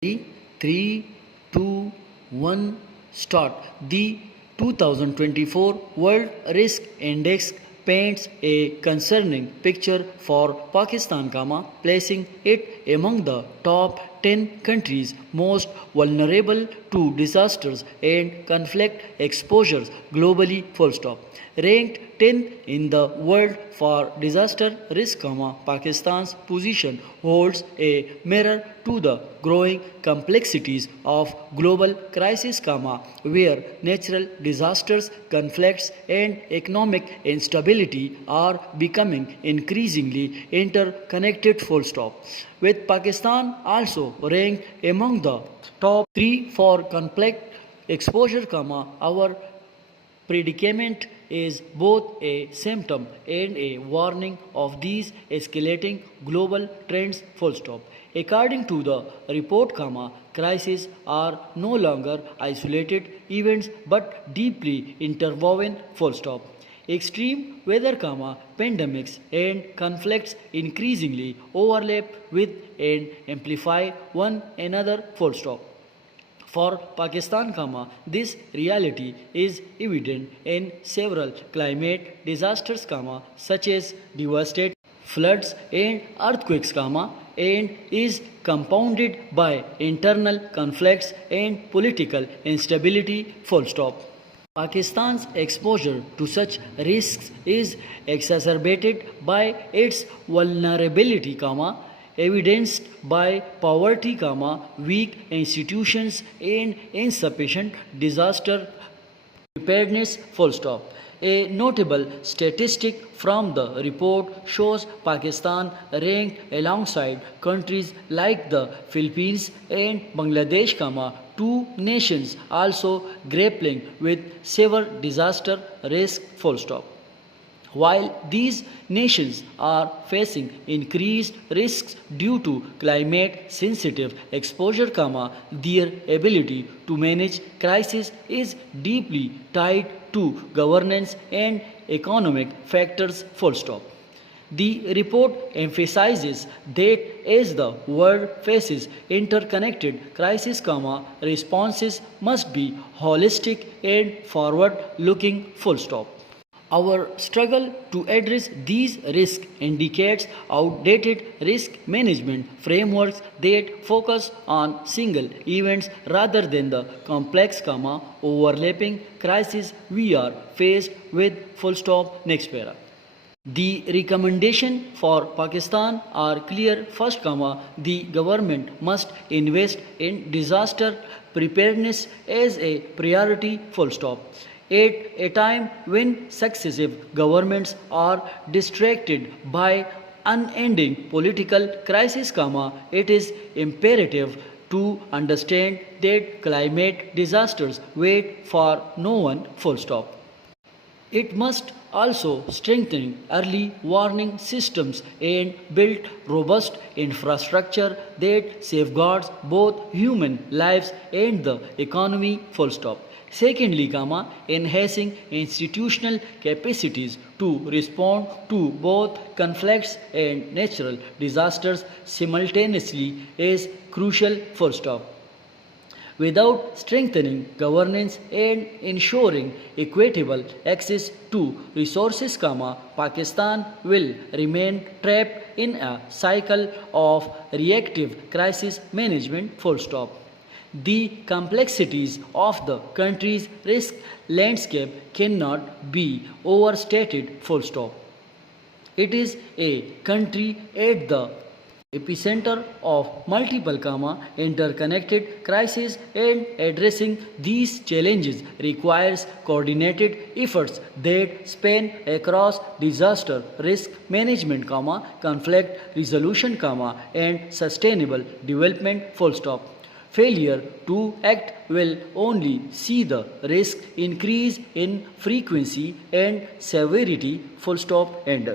3, 2, 1, start. The 2024 World Risk Index paints a concerning picture for Pakistan, placing it among the top 10 countries most vulnerable to disasters and conflict exposures globally. Full stop. Ranked 10 in the world for disaster risk, Pakistan's position holds a mirror to the growing complexities of global crisis, where natural disasters, conflicts, and economic instability are becoming increasingly interconnected. Full stop. With Pakistan also ranked among the top 3 for conflict exposure, our predicament is both a symptom and a warning of these escalating global trends. Full stop. According to the report, crises are no longer isolated events but deeply interwoven. Full stop. Extreme weather, pandemics, and conflicts increasingly overlap with and amplify one another. Full stop. For Pakistan, this reality is evident in several climate disasters, such as devastating floods and earthquakes, and is compounded by internal conflicts and political instability. Full stop. Pakistan's exposure to such risks is exacerbated by its vulnerability, evidenced by poverty, weak institutions, and insufficient disaster preparedness. Full stop. A notable statistic from the report shows Pakistan ranked alongside countries like the Philippines and Bangladesh, two nations also grappling with severe disaster risk. Full stop. While these nations are facing increased risks due to climate sensitive exposure, their ability to manage crisis is deeply tied to governance and economic factors. Full stop. The report emphasizes that as the world faces interconnected crises, responses must be holistic and forward-looking. Full stop. Our struggle to address these risks indicates outdated risk management frameworks that focus on single events rather than the complex, overlapping crises we are faced with. Full stop. Next para. The recommendation for Pakistan are clear. First, the government must invest in disaster preparedness as a priority. Full stop. At a time when successive governments are distracted by unending political crisis, it is imperative to understand that climate disasters wait for no one. Full stop. It must also strengthen early warning systems and build robust infrastructure that safeguards both human lives and the economy. Full stop. Secondly, enhancing institutional capacities to respond to both conflicts and natural disasters simultaneously is crucial. Full stop. Without strengthening governance and ensuring equitable access to resources, Pakistan will remain trapped in a cycle of reactive crisis management. Full stop. The complexities of the country's risk landscape cannot be overstated. Full stop. It is a country at the epicenter of multiple, interconnected crises, and addressing these challenges requires coordinated efforts that span across disaster risk management, conflict resolution, and sustainable development. Full stop. Failure to act will only see the risk increase in frequency and severity. Full stop. End.